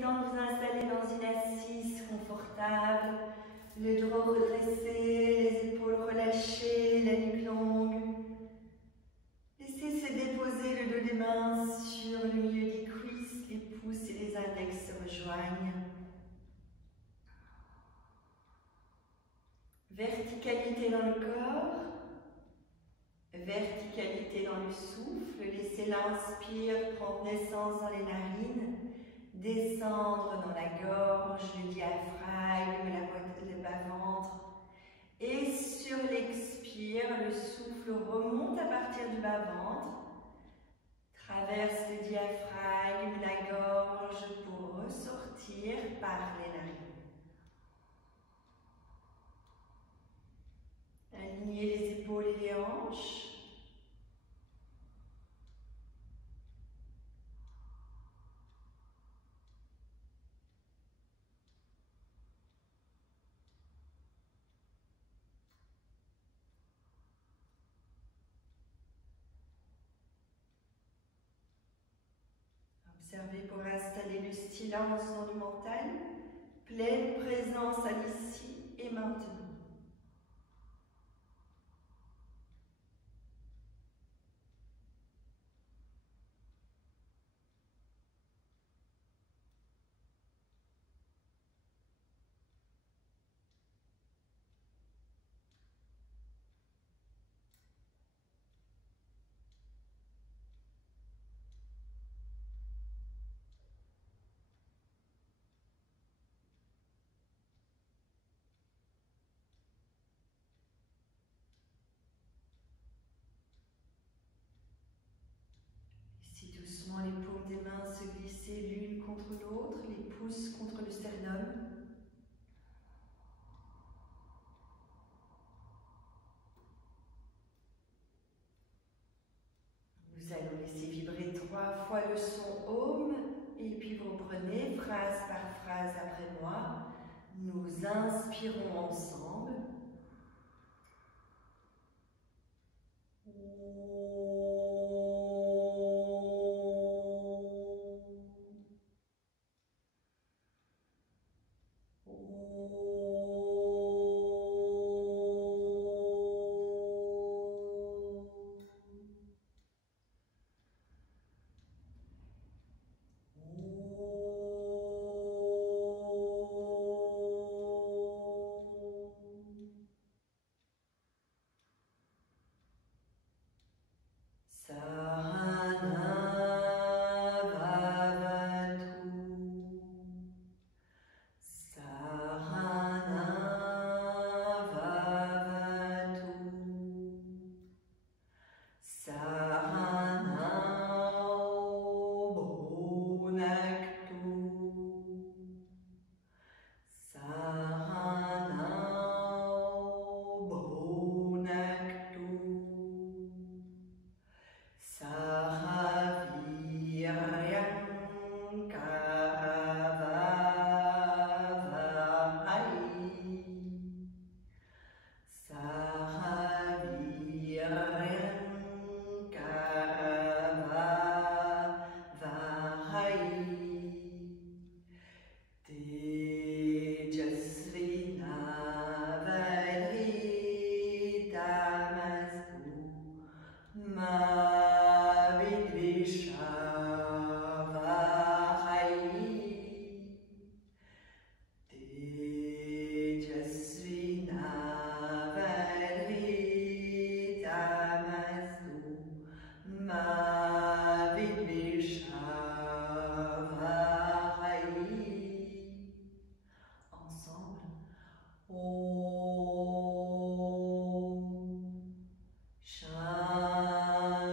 temps de vous installer dans une assise confortable, le dos redressé, les épaules relâchées, la nuque longue. Laissez se déposer le dos des mains sur le milieu des cuisses, les pouces et les index se rejoignent. Verticalité dans le corps, verticalité dans le souffle. Laissez l'inspire prendre naissance dans les narines, descendre dans la gorge, le diaphragme, le bas-ventre. Et sur l'expire, le souffle remonte à partir du bas-ventre, traverse le diaphragme, la gorge pour ressortir par les narines. Alignez les épaules et les hanches. Observez pour installer le silence dans le mental, pleine présence à l'ici et maintenant. Laissez doucement les paumes des mains se glisser l'une contre l'autre, les pouces contre le sternum. Nous allons laisser vibrer 3 fois le son Om et puis vous reprenez phrase par phrase après moi. Nous inspirons ensemble.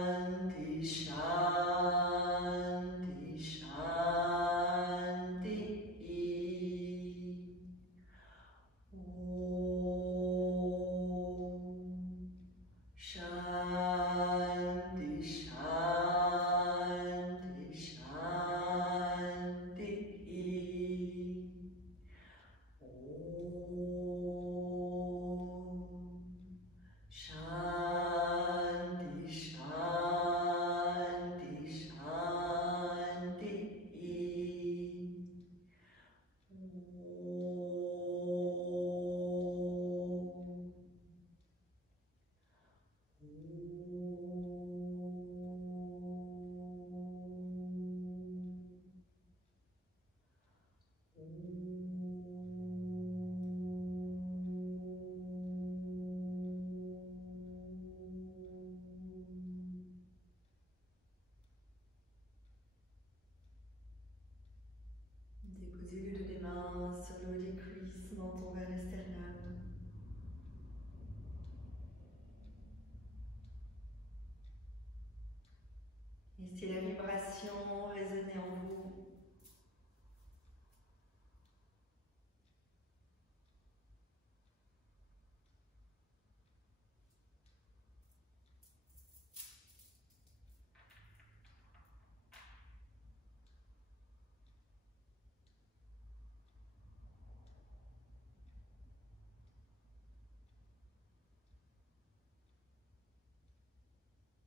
Shanti, Shanti. Laissez la vibration résonner en vous.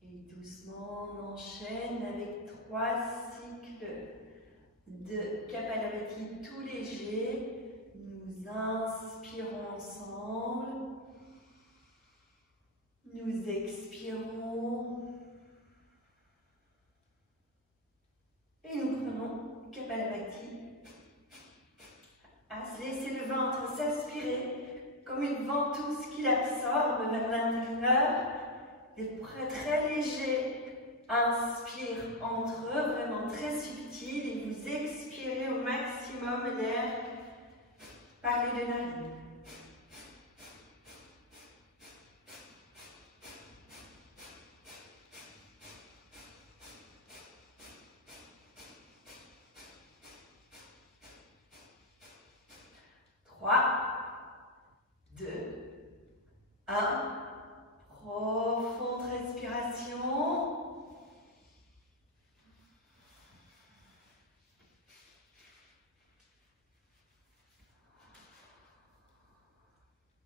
Et doucement, on enchaîne avec 3 cycles de Kapalabhati tout léger. Nous inspirons ensemble. Nous expirons. Et nous prenons Kapalabhati. Laissez le ventre s'aspirer comme une ventouse qui l'absorbe vers l'intérieur. Des traits très légers. Inspire entre eux, vraiment très subtil, et vous expirez au maximum l'air par les deux narines. Profonde respiration.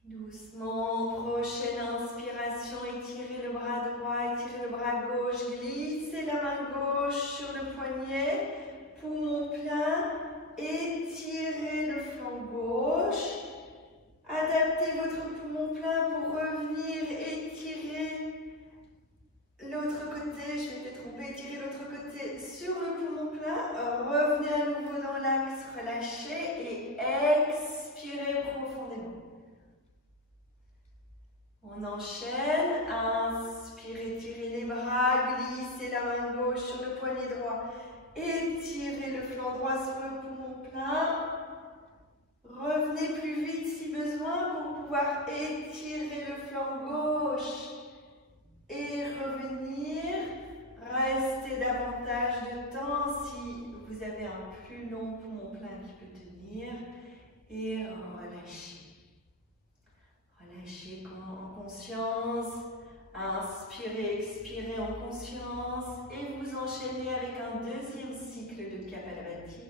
Doucement, prochaine inspiration, étirez le bras droit, étirez le bras gauche, glissez la main gauche sur le poignet, poumon plein, étirez le flanc gauche. Adaptez votre poumon plein pour revenir, étirer l'autre côté, je m'étais trompée, étirer l'autre côté sur le poumon plein, revenez à nouveau dans l'axe, relâchez et expirez profondément. On enchaîne, inspirez, étirez les bras, glissez la main gauche sur le poignet droit, étirez le flanc droit sur le poumon plein. Revenez plus vite si besoin pour pouvoir étirer le flanc gauche et revenir. Restez davantage de temps si vous avez un plus long poumon plein qui peut tenir. Et relâchez. Relâchez en conscience. Inspirez, expirez en conscience. Et vous enchaînez avec un deuxième cycle de Kapalabhati.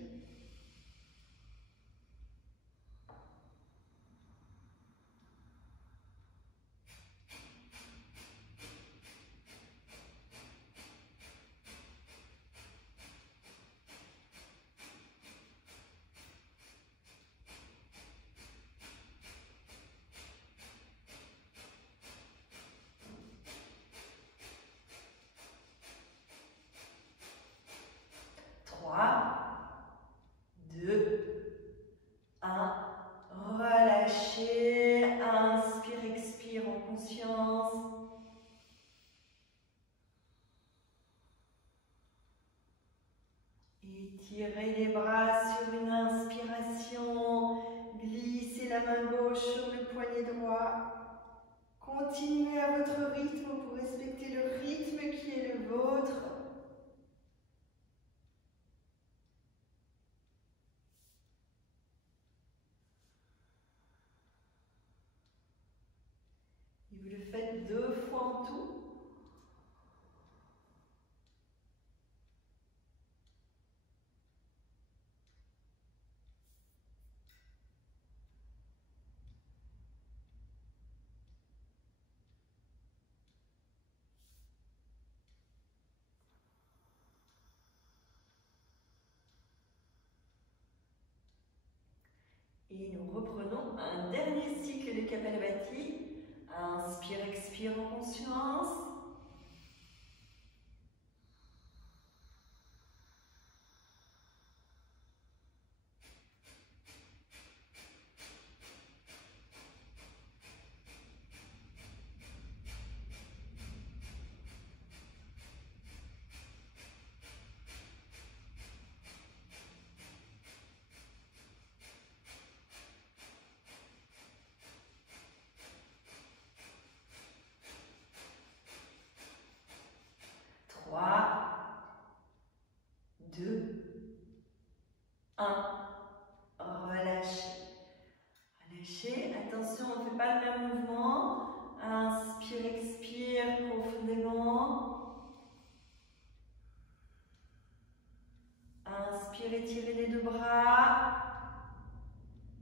Relâchez, inspire, expire en conscience. Étirez les bras sur une inspiration, glissez la main gauche sur le poignet droit. Continuez à votre rythme pour respecter le rythme qui est le vôtre. Et vous le faites 2 fois en tout. Et nous reprenons un dernier cycle de Kapalabhati. Inspire, expire en conscience. Inspirez, tirez les deux bras.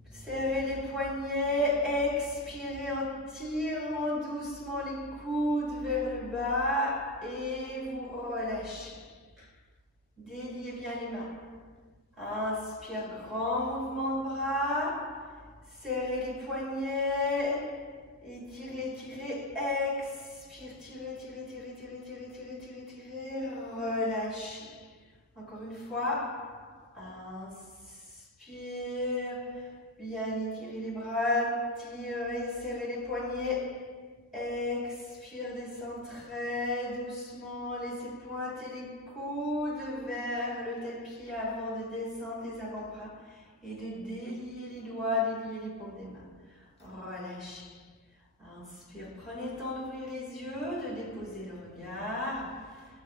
Serrez les poignets. Expirez en tirant doucement les coudes vers le bas. Et vous relâchez. Déliez bien les mains. Inspire, grand mouvement de bras. Serrez les poignets. Et tirez, tirez. Expire, tirez, tirez, tirez, tirez, tirez, tirez, tirez, tirez. Relâchez. Encore une fois. Inspire. Bien étirez les bras. Tirez, serrez les poignets. Expire, descend très doucement. Laissez pointer les coudes vers le tapis avant de descendre les avant-bras et de délier les doigts, délier les paumes des mains. Relâchez. Inspire, prenez le temps d'ouvrir les yeux, de déposer le regard,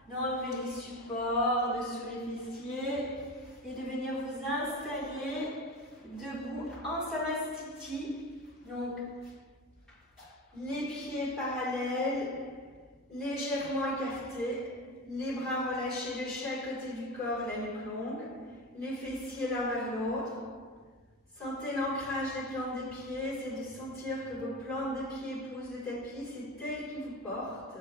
d'enlever les supports dessous les fessiers et de venir vous installer debout en Samastiti. Donc, les pieds parallèles, légèrement écartés, les bras relâchés de chaque côté du corps, la nuque longue, les fessiers l'un vers l'autre. Sentez l'ancrage des plantes des pieds, c'est de sentir que vos plantes de pieds épousent le tapis, c'est elle qui vous porte.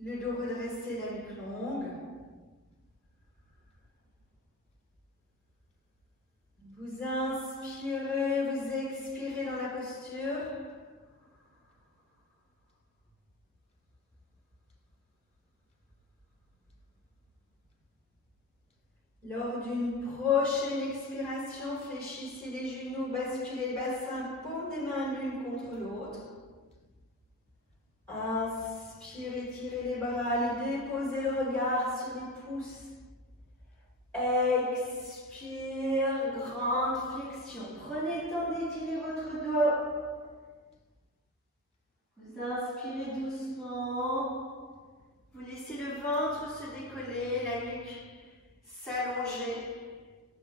Le dos redressé, la nuque longue. Vous inspirez, vous expirez dans la posture. Lors d'une prochaine expiration, fléchissez les genoux, basculez le bassin, paume des mains l'une contre l'autre. Inspirez, tirez les bras, allez déposer le regard sur les pouces. Expire, grande flexion. Prenez le temps d'étirer votre dos. Vous inspirez doucement. Vous laissez le ventre se décoller, la nuque s'allonger.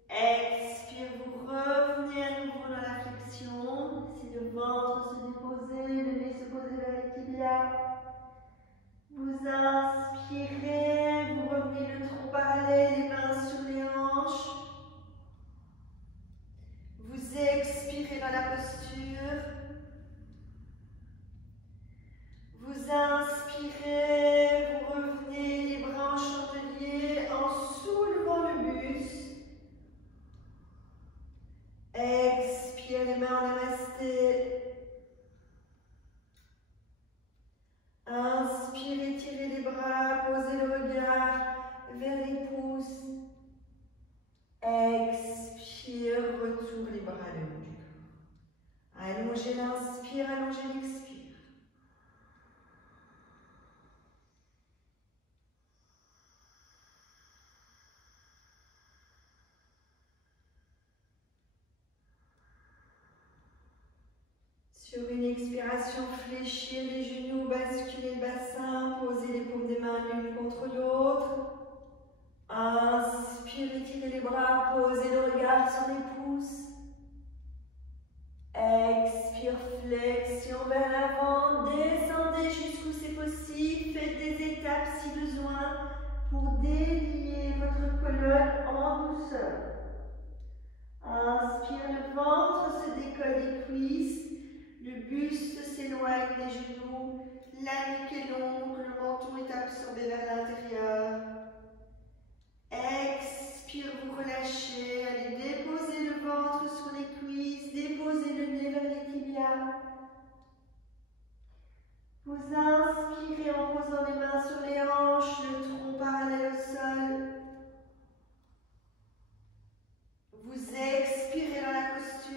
Expire, vous revenez à nouveau dans la flexion. Laissez le ventre se déposer, le nez se poser vers les tibias. Vous inspirez, vous revenez le tronc parallèle, les mains sur les hanches. Vous expirez dans la posture. Vous inspirez, vous revenez les bras en chandelier en soulevant le buste. Expire les mains en namasté. Inspirez, tirez les bras, posez le regard vers les pouces. Expire, retourne les bras le long du corps. Allongez l'inspire, allongez l'expire. Sur une expiration, fléchir les genoux, basculer le bassin, poser les paumes des mains l'une contre l'autre. Inspirez, tirez les bras, posez le regard sur les pouces. Expire, flexion vers l'avant, descendez jusqu'où c'est possible, faites des étapes si besoin pour délier votre colonne en douceur. Inspire, le ventre se décolle des cuisses. Le buste s'éloigne des genoux, la nuque est longue, le menton est absorbé vers l'intérieur. Expire, vous relâchez, allez déposer le ventre sur les cuisses, déposez le nez vers les tibias. Vous inspirez en posant les mains sur les hanches, le tronc parallèle au sol. Vous expirez dans la posture.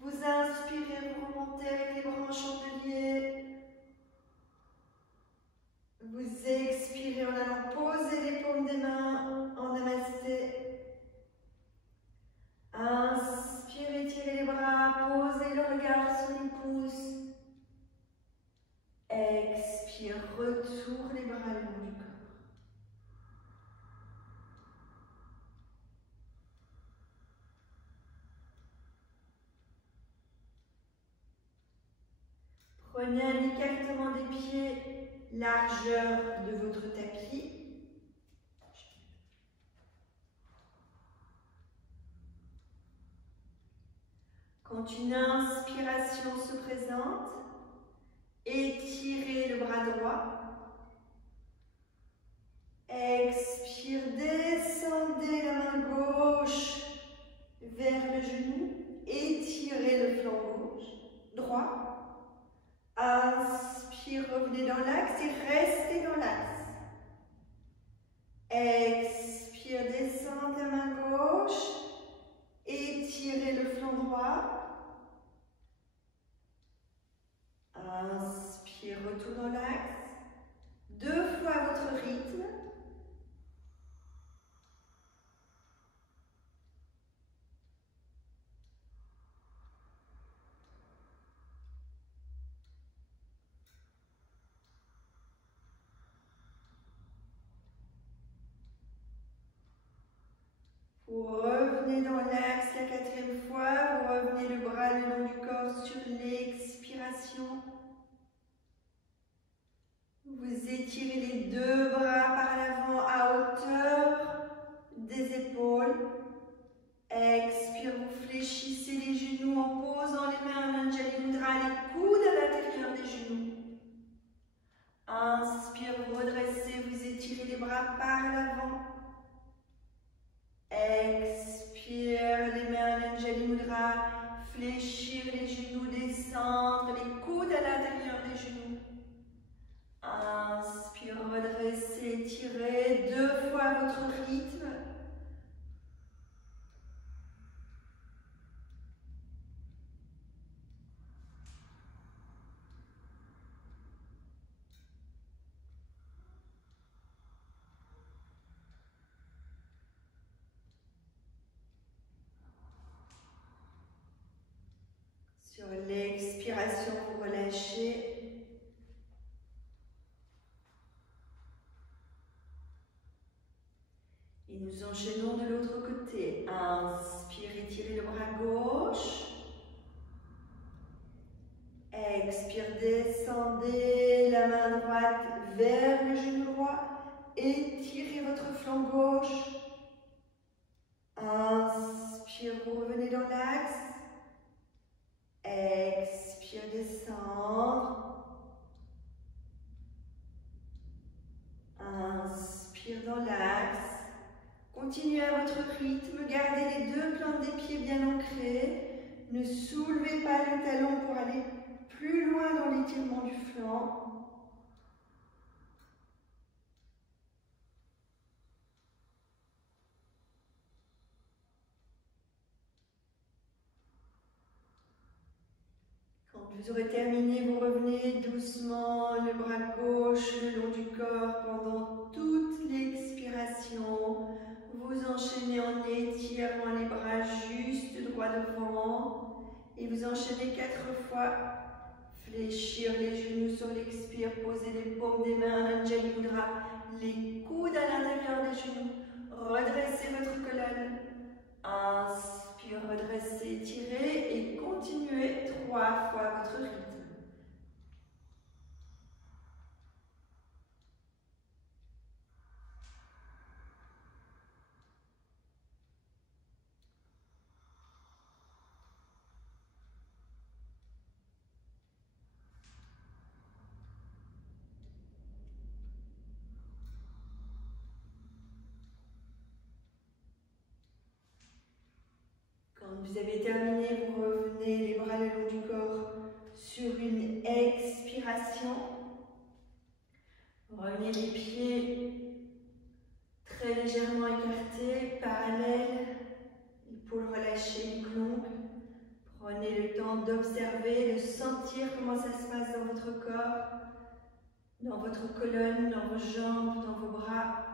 Vous inspirez, vous remontez avec les bras en chandelier. Vous expirez en allant poser les paumes des mains en namasté. Inspirez, tirez les bras, posez le regard sur les pouces. Expire, retourne les bras le long du corps. Prenez un écartement des pieds, largeur de votre tapis. Quand une inspiration se présente, étirez le bras droit. Expire, descendez la main gauche vers le genou. Étirez le flanc gauche, droit. Inspire, revenez dans l'axe et restez dans l'axe. Expire, descendez la main gauche. Étirez le flanc droit. Inspire, retour dans l'axe. 2 fois à votre rythme. Vous revenez dans l'axe la 4e fois, vous revenez le bras le long du corps sur l'expiration. Vous étirez les 2 bras par l'avant à hauteur des épaules. Expire, vous fléchissez les genoux en posant les mains en Anjali Mudra, les coudes à l'intérieur des genoux. Inspire, vous redressez, vous étirez les bras par l'avant. Expire, les mains en Anjali Mudra, fléchir les genoux, descendre, les coudes à l'intérieur des genoux. Inspire, redressez, étirez 2 fois à votre rythme. Sur l'expiration, vous relâchez. Et nous enchaînons de l'autre côté. Inspire, étirez le bras gauche. Expire, descendez la main droite vers le genou droit. Étirez votre flanc gauche. Inspire, vous revenez dans l'axe. Expire, descendre. Inspire dans l'axe. Continuez à votre rythme. Gardez les 2 plantes des pieds bien ancrées. Ne soulevez pas le talon pour aller plus loin dans l'étirement du flanc. Quand vous aurez terminé, vous revenez doucement le bras gauche le long du corps pendant toute l'expiration. Vous enchaînez en étirant les bras juste droit devant. Et vous enchaînez 4 fois. Fléchir les genoux sur l'expire, posez les paumes des mains en Anjali Mudra, les coudes à l'intérieur des genoux. Redressez votre colonne. Inspire, redressez, étirez et continuez 3 fois à votre rythme. Quand vous avez terminé, vous revenez les bras le long du corps sur une expiration. Revenez les pieds très légèrement écartés, parallèles, épaules relâchées, nuque longue. Prenez le temps d'observer, de sentir comment ça se passe dans votre corps, dans votre colonne, dans vos jambes, dans vos bras.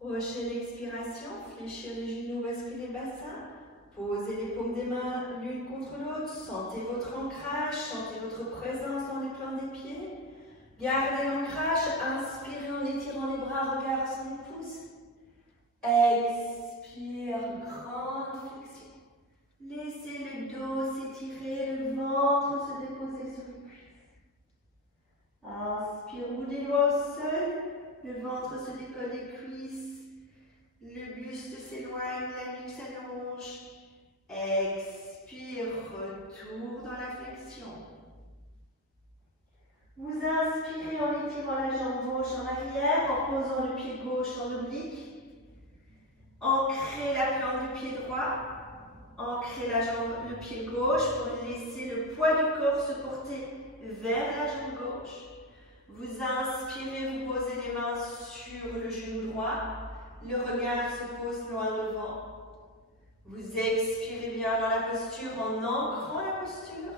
Prochaine expiration, fléchir les genoux, basculer les bassins. Posez les paumes des mains l'une contre l'autre. Sentez votre ancrage, sentez votre présence dans les plantes des pieds. Gardez l'ancrage, inspirez en étirant les bras, regard sur les pouces. Expire, grande flexion. Laissez le dos s'étirer, le ventre se déposer sur les cuisses. Inspire, bout des doigts au sol, le ventre Ancrez le pied gauche pour laisser le poids du corps se porter vers la jambe gauche. Vous inspirez, vous posez les mains sur le genou droit. Le regard se pose loin devant. Vous expirez bien dans la posture en ancrant la posture.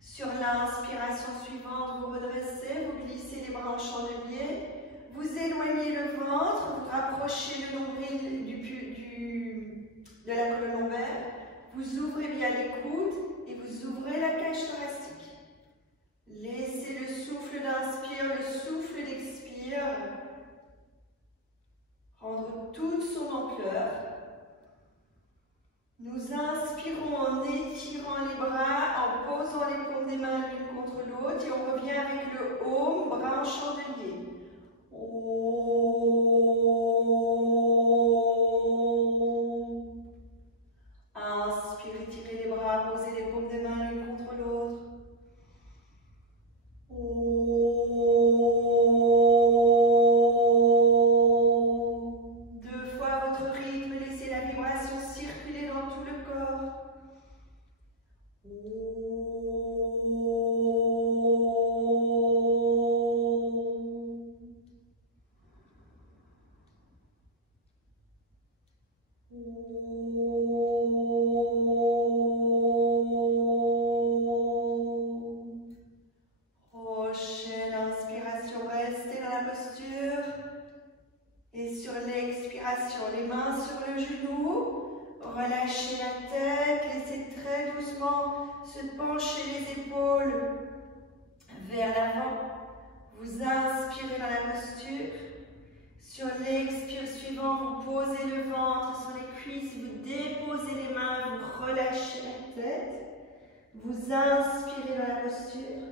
Sur l'inspiration suivante, vous redressez, vous glissez les bras en chandelier. Vous éloignez le ventre, vous rapprochez le nombril de la colonne lombaire. Vous ouvrez bien les coudes et vous ouvrez la cage thoracique. Laissez le souffle d'inspire, le souffle d'expire prendre toute son ampleur. Nous inspirons en étirant les bras, en posant les paumes des mains l'une contre l'autre et on revient avec le haume, bras en chandelier. Inspirez, tirez les bras, posez les paumes des mains l'une contre l'autre. Deux fois votre rythme, laissez la vibration circuler dans tout le corps. Prochaine inspiration, restez dans la posture. Et sur l'expiration, les mains sur le genou. Relâchez la tête, laissez très doucement se pencher les épaules vers l'avant. Vous inspirez dans la posture. Sur l'expire suivant, vous posez le ventre sur les cuisses, vous déposez les mains, vous relâchez la tête. Vous inspirez dans la posture.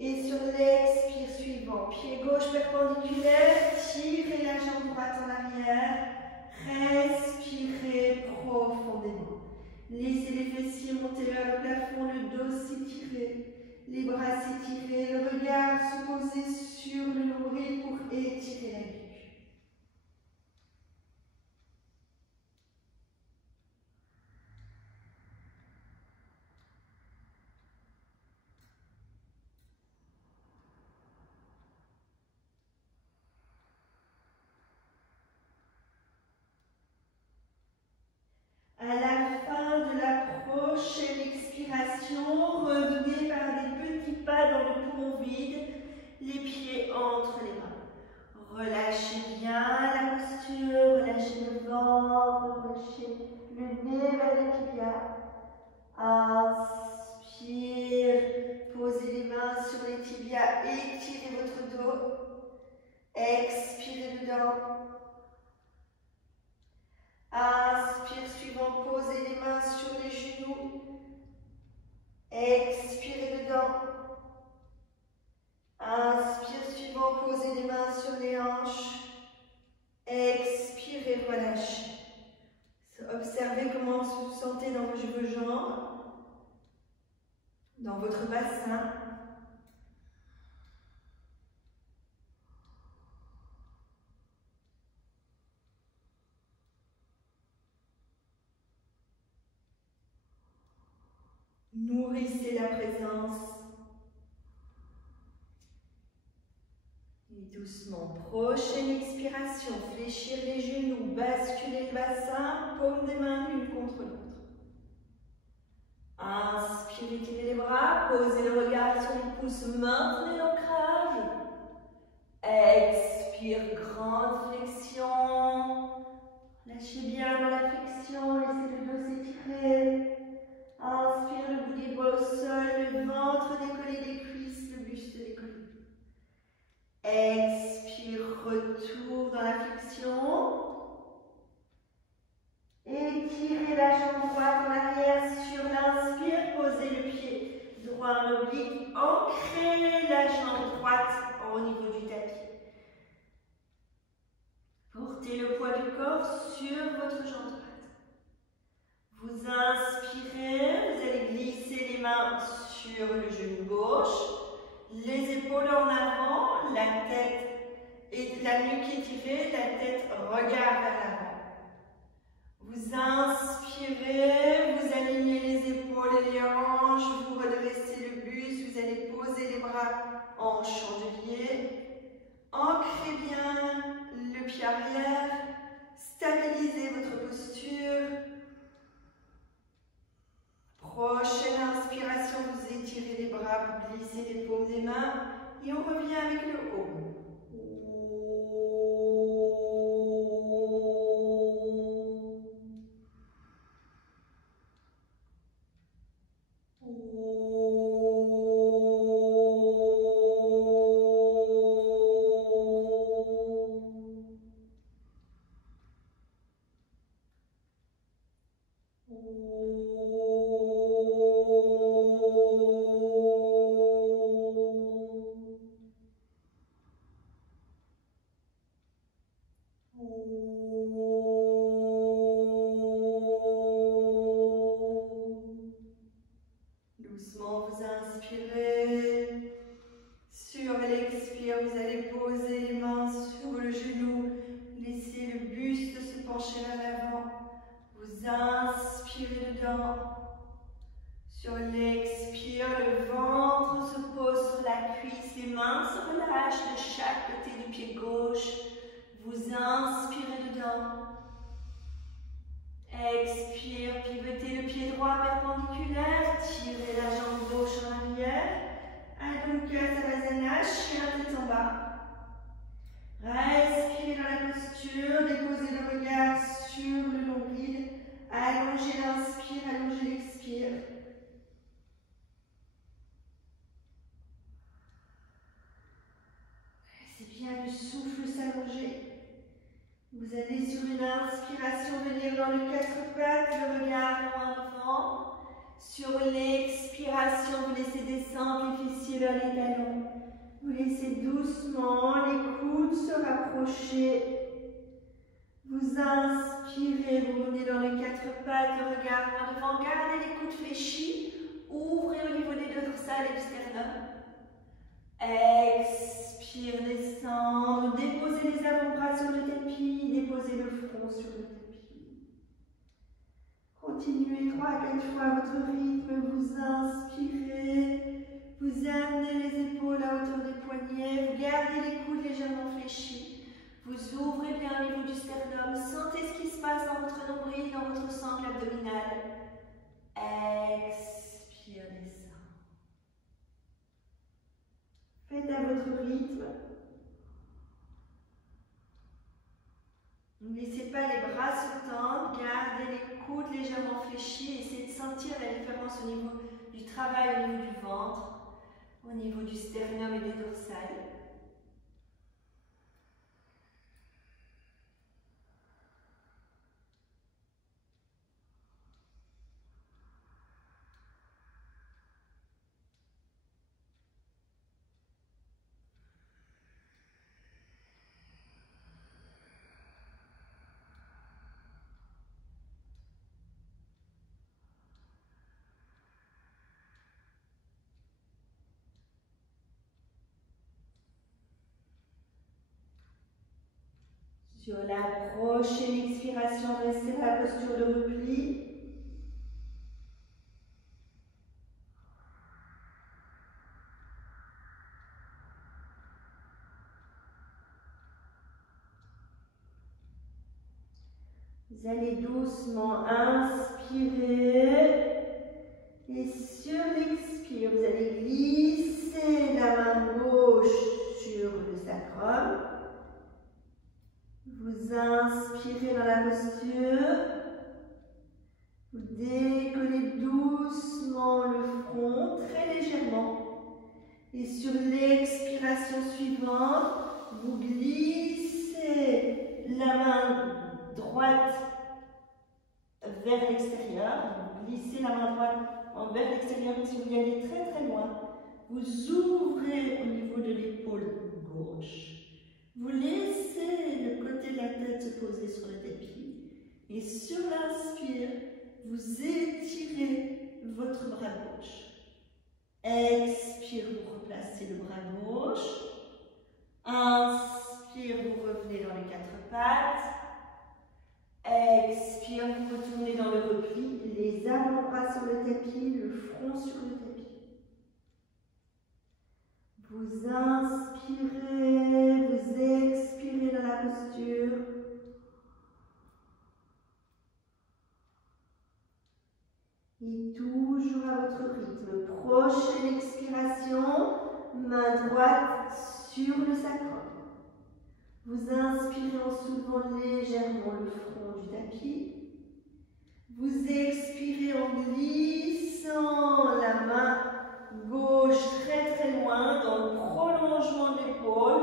Et sur l'expire suivant, pied gauche perpendiculaire, tirez la jambe droite en arrière, respirez profondément. Laissez les fessiers monter vers le plafond, le dos s'étirer, les bras s'étirer, le regard se poser sur le nombril pour étirer la nuque. À la fin de la prochaine expiration, revenez par des petits pas dans le poumon vide, les pieds entre les mains. Relâchez bien la posture, relâchez le ventre, relâchez le nez vers les tibias. Inspire, posez les mains sur les tibias, étirez votre dos. Expirez dedans. Inspire, suivant, posez les mains sur les genoux. Expirez dedans. Inspire, suivant, posez les mains sur les hanches. Expirez, relâchez. Observez comment vous vous sentez dans vos jambes, dans votre bassin. Nourrissez la présence. Et doucement, prochaine expiration, fléchir les genoux, basculer le bassin, paume des mains l'une contre l'autre. Inspirez, tirez les bras, posez le regard sur les pouces, maintenez l'ancrage. Expire, grande flexion. Lâchez bien dans la flexion, laissez le dos s'étirer. Inspire, le bout des doigts au sol, le ventre décollé des cuisses, le buste décollé. Expire, retour dans la flexion. Étirez la jambe droite en arrière sur l'inspire, posez le pied droit en oblique, ancrez la jambe droite au niveau du tapis. Portez le poids du corps sur votre jambe droite. Vous inspirez, vous allez glisser les mains sur le genou gauche, les épaules en avant, la tête et la nuque étirée, la tête regarde vers l'avant. Vous pied arrière. Stabilisez votre posture. Prochaine inspiration, vous étirez les bras, vous glissez les paumes des mains et on revient avec le haut. Doucement, vous inspirez. Sur l'expire, vous allez poser les mains sur le genou. Laissez le buste se pencher vers l'avant. Vous inspirez dedans. Sur l'expire, le ventre se pose sur la cuisse. Les mains se relâchent de chaque côté du pied gauche. Vous inspirez dedans. Expire, pivotez le pied droit perpendiculaire, tirez la jambe gauche en arrière. Adho Savasana, chien tête en bas. Respirez dans la posture, déposez le regard sur le nombril. Allongez l'inspire, allongez l'expire. C'est bien le souffle s'allonger. Vous allez sur une inspiration venir dans le quatre pattes, le regard loin devant. Sur l'expiration, vous laissez descendre les fessiers vers les talons. Vous laissez doucement les coudes se rapprocher. Vous inspirez, vous revenez dans les quatre pattes, le regard loin devant. Gardez les coudes fléchis. Ouvrez au niveau des deux dorsales et du sternum. Expire, descendre, déposez les avant-bras sur le tapis, déposez le front sur le tapis. Continuez 3 à 4 fois à votre rythme, vous inspirez, vous amenez les épaules à hauteur des poignets, vous gardez les coudes légèrement fléchis, vous ouvrez bien au niveau du sternum, sentez ce qui se passe dans votre nombril, dans votre sangle abdominale. Expire, descend. Faites à votre rythme. Ne laissez pas les bras se tendre, gardez les coudes légèrement fléchis, essayez de sentir la différence au niveau du travail, au niveau du ventre, au niveau du sternum et des dorsales. Sur la prochaine expiration, restez dans la posture de repli. Vous allez doucement inspirer et sur l'expire, vous allez glisser la main gauche sur le sacrum. Vous inspirez dans la posture, vous décollez doucement le front, très légèrement. Et sur l'expiration suivante, vous glissez la main droite vers l'extérieur. Vous glissez la main droite vers l'extérieur comme si vous y alliez très très loin. Vous ouvrez au niveau de l'épaule gauche. Vous laissez le côté de la tête se poser sur le tapis. Et sur l'inspire, vous étirez votre bras gauche. Expire, vous replacez le bras gauche. Inspire, vous revenez dans les quatre pattes. Expire, vous retournez dans le repli. Les avant-bras sur le tapis, le front sur le tapis. Vous inspirez, vous expirez dans la posture. Et toujours à votre rythme. Prochaine expiration, main droite sur le sacrum. Vous inspirez en soulevant légèrement le front du tapis. Vous expirez en glissant la main gauche très loin dans le prolongement de l'épaule.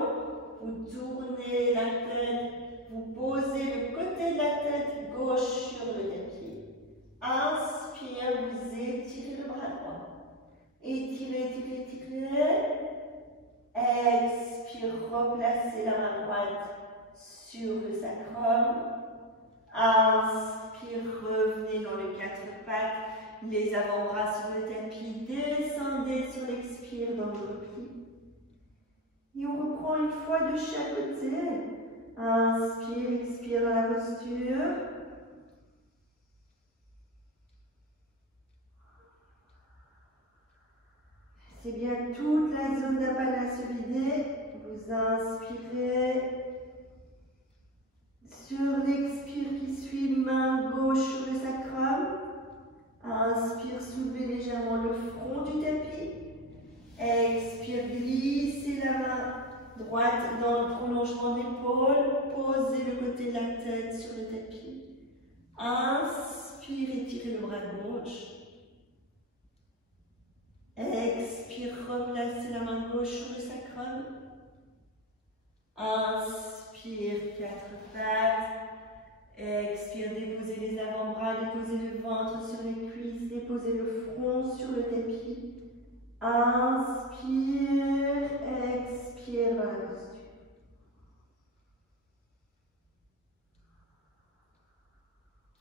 Vous tournez la tête, vous posez le côté de la tête gauche sur le tapis. Inspire, vous étirez le bras droit. Étirez, étirez, étirez. Expire, replacez la main droite sur le sacrum. Inspire, revenez dans les quatre pattes, les avant-bras sur le tapis. Descendez sur l'expire dans le repli. Et on reprend une fois de chaque côté. Inspire, expire dans la posture. C'est bien toute la zone d'apana se vider. Vous inspirez. Sur l'expire qui suit, main gauche sur le sacrum. Inspire, soulevez légèrement le front du tapis. Expire, glissez la main droite dans le prolongement de l'épaule. Posez le côté de la tête sur le tapis. Inspire, étirez le bras gauche. Expire, replacez la main gauche sur le sacrum. Inspire, quatre pattes. Expire, déposez les avant-bras, déposez le ventre sur les cuisses, déposez le front sur le tapis. Inspire, expire dans la posture.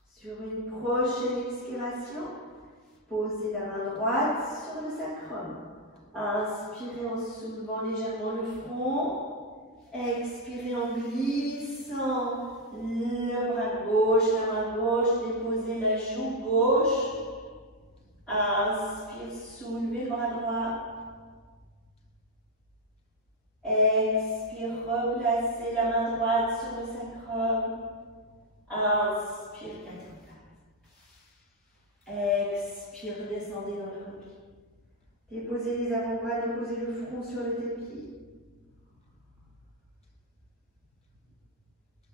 Sur une prochaine expiration, posez la main droite sur le sacrum. Inspirez en soulevant légèrement le front. Expirez en glissant le bras gauche, la main gauche, déposez la joue gauche. Inspire, soulevez le bras droit. Expire, replacez la main droite sur le sacrum. Inspire, quatre pattes. Expire, descendez dans le repli. Déposez les avant-bras, déposez le front sur le tapis.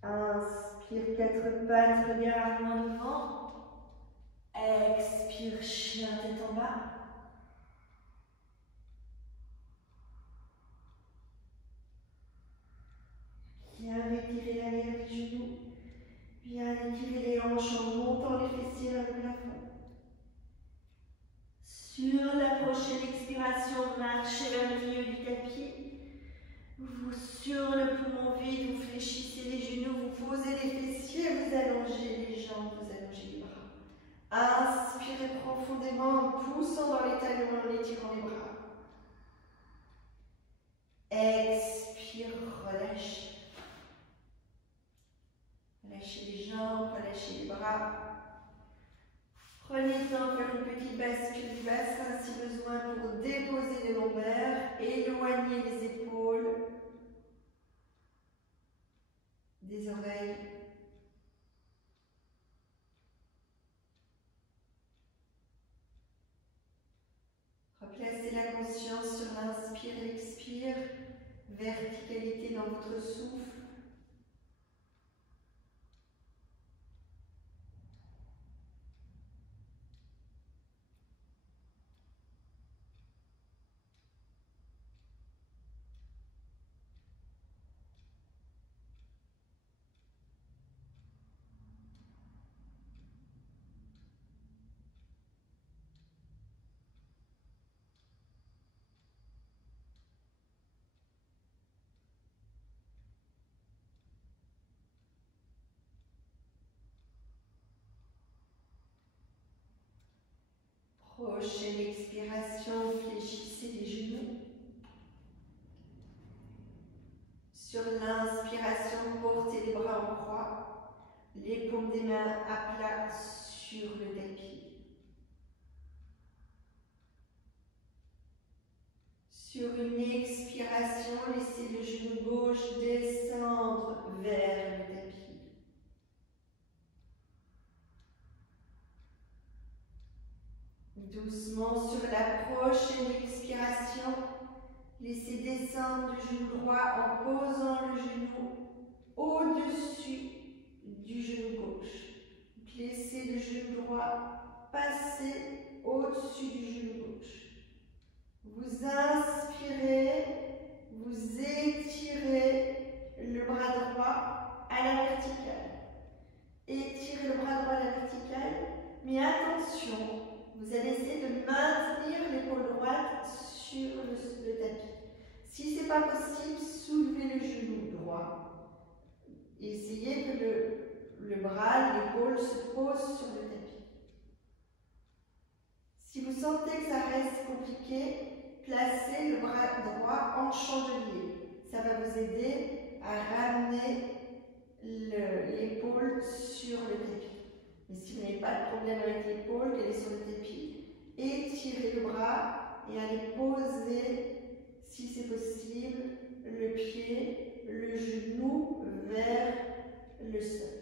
Inspire, quatre pattes, regard loin devant. Expire, chien tête en bas. Bien étirer l'arrière des genoux. Bien étirer les hanches en montant les fessiers vers le plafond. Sur la prochaine expiration, marchez vers le milieu du tapis. Vous, sur le poumon vide, vous fléchissez les genoux, vous posez les fessiers, vous allongez les jambes, vous allongez les bras. Inspirez profondément en poussant dans les talons, en étirant les bras. Expire, relâchez. Relâchez les jambes, relâchez les bras. Prenez le temps de faire une petite bascule du bassin si besoin pour déposer les lombaires, éloigner les épaules des oreilles. Replacez la conscience sur l'inspire et l'expire, verticalité dans votre souffle. Prochaine expiration, fléchissez les genoux. Sur l'inspiration, portez les bras en croix, les paumes des mains à plat sur le tapis. Sur une expiration, laissez le genou gauche descendre vers le tapis. Doucement sur la prochaine expiration, laissez descendre le genou droit en posant le genou au-dessus du genou gauche. Laissez le genou droit passer au-dessus du genou gauche. Vous inspirez, vous étirez le bras droit à la verticale. Étirez le bras droit à la verticale, mais attention, vous allez essayer de maintenir l'épaule droite sur le tapis. Si ce n'est pas possible, soulevez le genou droit. Essayez que le bras, l'épaule se pose sur le tapis. Si vous sentez que ça reste compliqué, placez le bras droit en chandelier. Ça va vous aider à ramener l'épaule sur le tapis. Mais si vous n'avez pas de problème avec l'épaule, qu'elle est sur le tapis, étirez le bras et allez poser, si c'est possible, le pied, le genou vers le sol.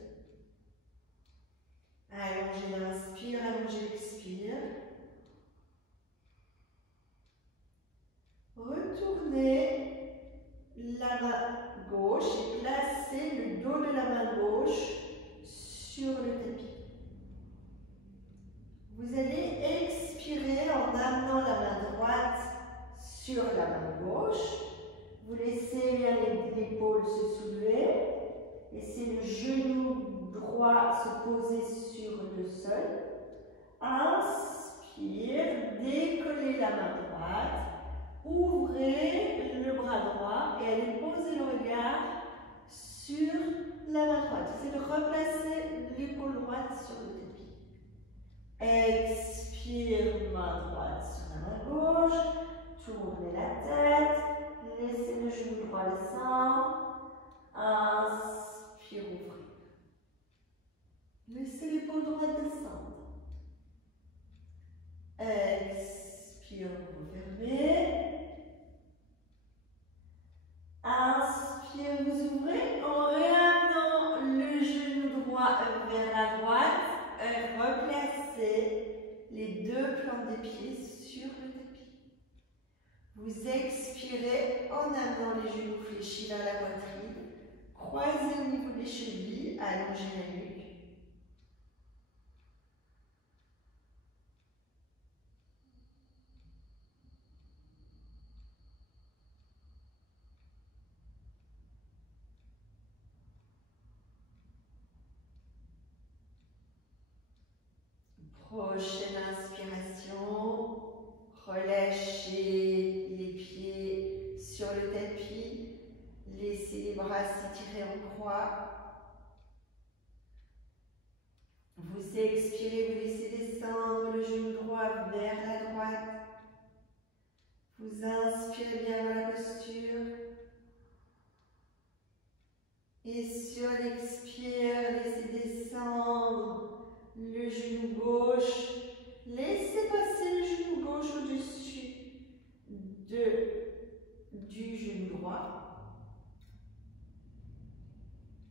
Allongez l'inspire, allongez l'expire. Retournez la main gauche et placez le dos de la main gauche sur le tapis. Vous allez expirer en amenant la main droite sur la main gauche. Vous laissez bien l'épaule se soulever. Laissez le genou droit se poser sur le sol. Inspire, décollez la main droite. Ouvrez le bras droit et allez poser le regard sur la main droite. Essayez de replacer l'épaule droite sur le tapis. Expire, main droite sur la main gauche. Tournez la tête. Laissez le genou droit descendre. Inspire, ouvrez. Laissez l'épaule droite descendre. Expire, refermez. Inspire, vous ouvrez en ramenant le genou droit vers la droite. Replacez les deux plantes des pieds sur le tapis. Vous expirez en amenant les genoux fléchis vers la poitrine. Croisez au niveau des chevilles, allongez la nuque. Prochaine inspiration, relâchez les pieds sur le tapis, laissez les bras s'étirer en croix. Vous expirez, vous laissez descendre le genou droit vers la droite. Vous inspirez bien dans la posture. Et sur l'expire, laissez descendre le genou gauche, laissez passer le genou gauche au-dessus du genou droit.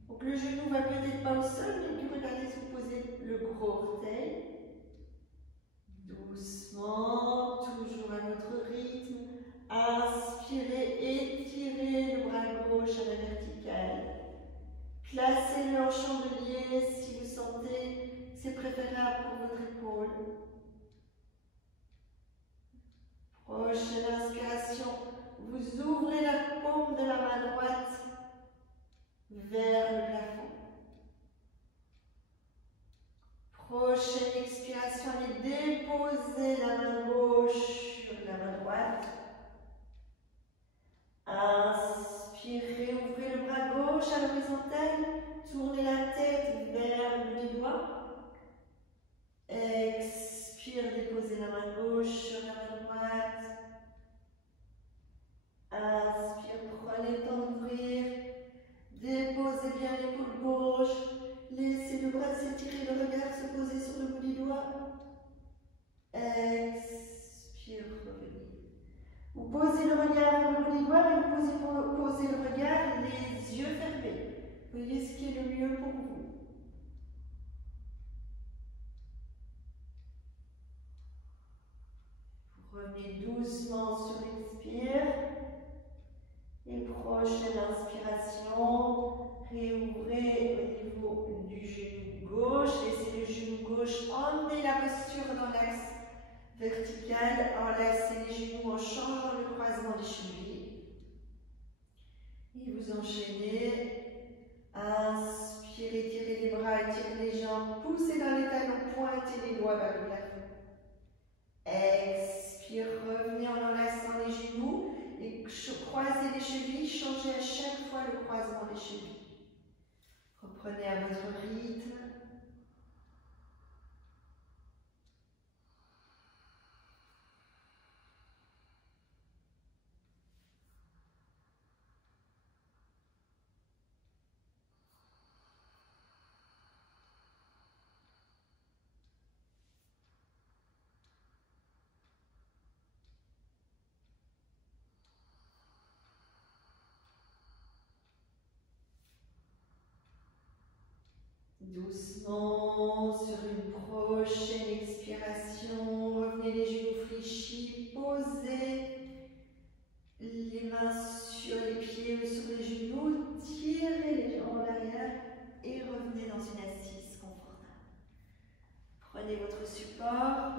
Donc le genou va peut-être pas au sol, mais regardez si vous posez le gros orteil. Doucement, toujours à votre rythme. Inspirez, étirez le bras gauche à la verticale. Placez-le en chandelier si vous sentez c'est préférable pour votre épaule. Prochaine inspiration, vous ouvrez la paume de la main droite vers le plafond. Prochaine expiration, allez déposer la main gauche sur la main droite. Inspirez, ouvrez le bras gauche à l'horizontale, tournez la tête vers le bout du doigt. Expire, déposez la main gauche sur la main droite. Inspire, prenez le temps d'ouvrir. Déposez bien l'épaule gauche. Laissez le bras s'étirer, le regard se poser sur le bout du doigt. Expire, revenez. Vous posez le regard sur le bout du doigt, mais vous posez le regard les yeux fermés. Voyez ce qui est le mieux pour vous. Revenez doucement sur l'expire. Et prochaine inspiration, réouvrez au niveau du genou gauche. Laissez le genou gauche emmener la posture dans l'axe vertical. Enlacez les genoux en changeant le croisement des chevilles. Et vous enchaînez. Inspirez, tirez les bras, étirez les jambes, poussez dans les talons, pointez les doigts vers le plafond. Expire, revenez en enlaçant les genoux et croisez les chevilles, changez à chaque fois le croisement des chevilles. Reprenez à votre rythme. Doucement, sur une prochaine expiration, revenez les genoux fléchis, posez les mains sur les pieds ou sur les genoux, tirez les jambes en arrière et revenez dans une assise confortable. Prenez votre support.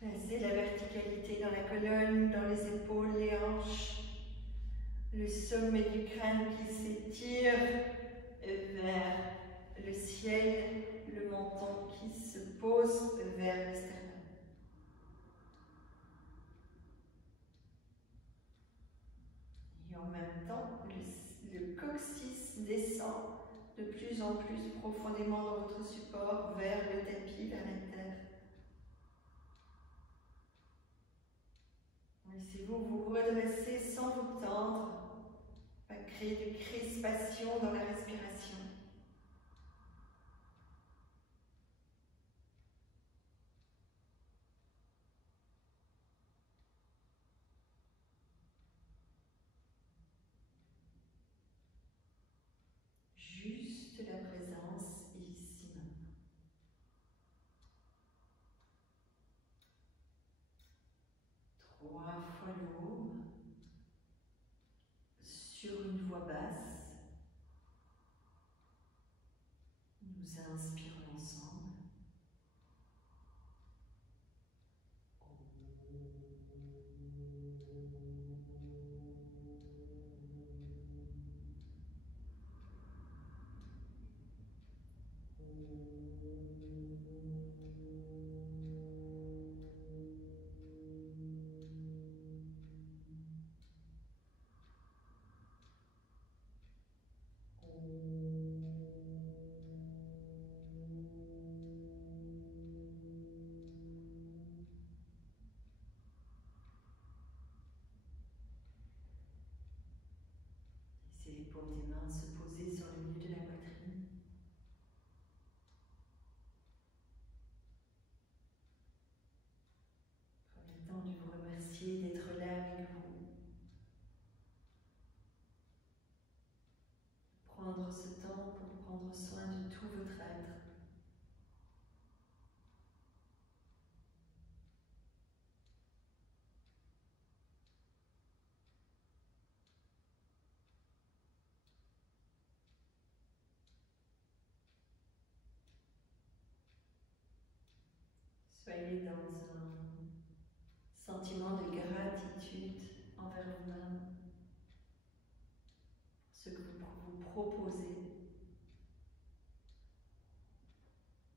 Placez la verticalité dans la colonne, dans les épaules, les hanches, le sommet du crâne qui s'étire vers le ciel, le menton qui se pose vers le sternum. Et en même temps, le coccyx descend de plus en plus profondément dans votre support vers le tapis, vers la terre. Laissez-vous vous redresser sans vous tendre, pas créer de crispation dans la respiration. Juste la présence ici maintenant. Trois fois l'eau sur une voix basse. Nous inspirons ensemble. Laissez les paumes des mains se poser sur le milieu de la poitrine. Prenez le temps de vous remercier d'être là avec vous. Prendre ce temps pour prendre soin de tout votre être. Soyez dans un sentiment de gratitude envers vous-même, ce que vous proposez,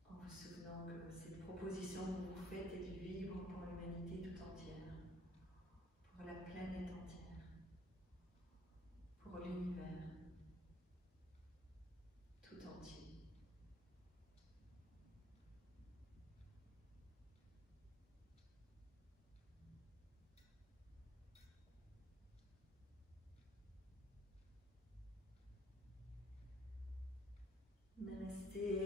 en vous souvenant que cette proposition que vous faites est de vivre pour l'humanité tout entière, pour la planète entière, pour l'univers tout entier. Namasté.